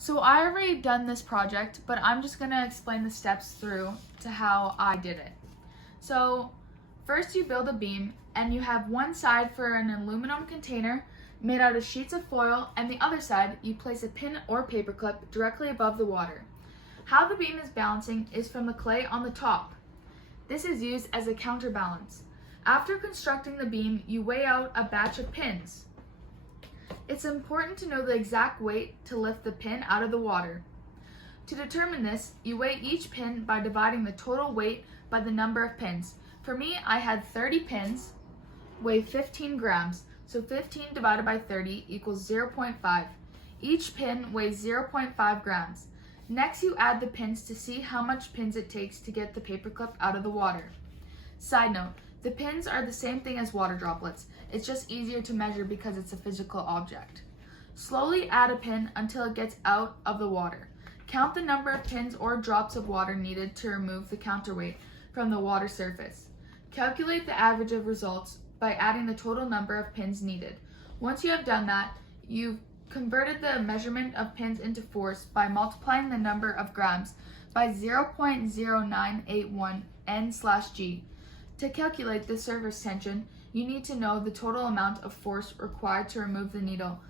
So I already done this project, but I'm just gonna explain the steps through to how I did it. So first you build a beam and you have one side for an aluminum container made out of sheets of foil, and the other side you place a pin or paper clip directly above the water. How the beam is balancing is from the clay on the top. This is used as a counterbalance. After constructing the beam, you weigh out a batch of pins. It's important to know the exact weight to lift the pin out of the water. To determine this, you weigh each pin by dividing the total weight by the number of pins. For me, I had 30 pins, weigh 15 grams, so 15 divided by 30 equals 0.5. Each pin weighs 0.5 grams. Next, you add the pins to see how much pins it takes to get the paperclip out of the water. Side note, the pins are the same thing as water droplets. It's just easier to measure because it's a physical object. Slowly add a pin until it gets out of the water. Count the number of pins or drops of water needed to remove the counterweight from the water surface. Calculate the average of results by adding the total number of pins needed. Once you have done that, you've converted the measurement of pins into force by multiplying the number of grams by 0.0981 N/G. To calculate the surface tension, you need to know the total amount of force required to remove the needle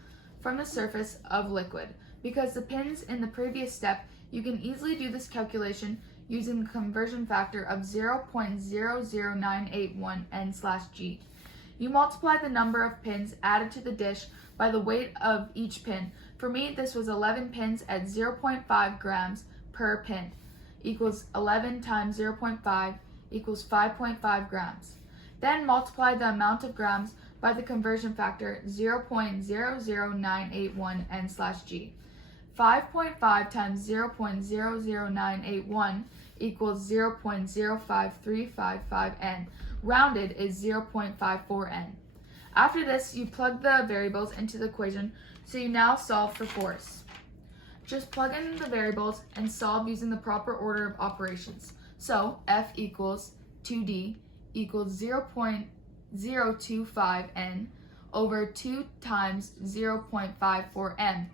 from the surface of liquid. Because the pins in the previous step, you can easily do this calculation using the conversion factor of 0.00981 N/G. You multiply the number of pins added to the dish by the weight of each pin. For me, this was 11 pins at 0.5 grams per pin, equals 11 times 0.5 equals 5.5 grams. Then multiply the amount of grams by the conversion factor 0.00981 N/G. 5.5 times 0.00981 equals 0.05355 N. Rounded is 0.54 N. After this, you plug the variables into the equation, so you now solve for force. Just plug in the variables and solve using the proper order of operations. So F equals 2D equals 0.025 N over 2 times 0.54 M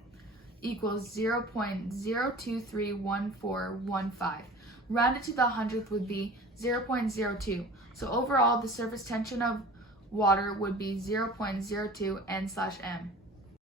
equals 0.0231415. Rounded to the hundredth would be 0.02. So overall, the surface tension of water would be 0.02 N/M.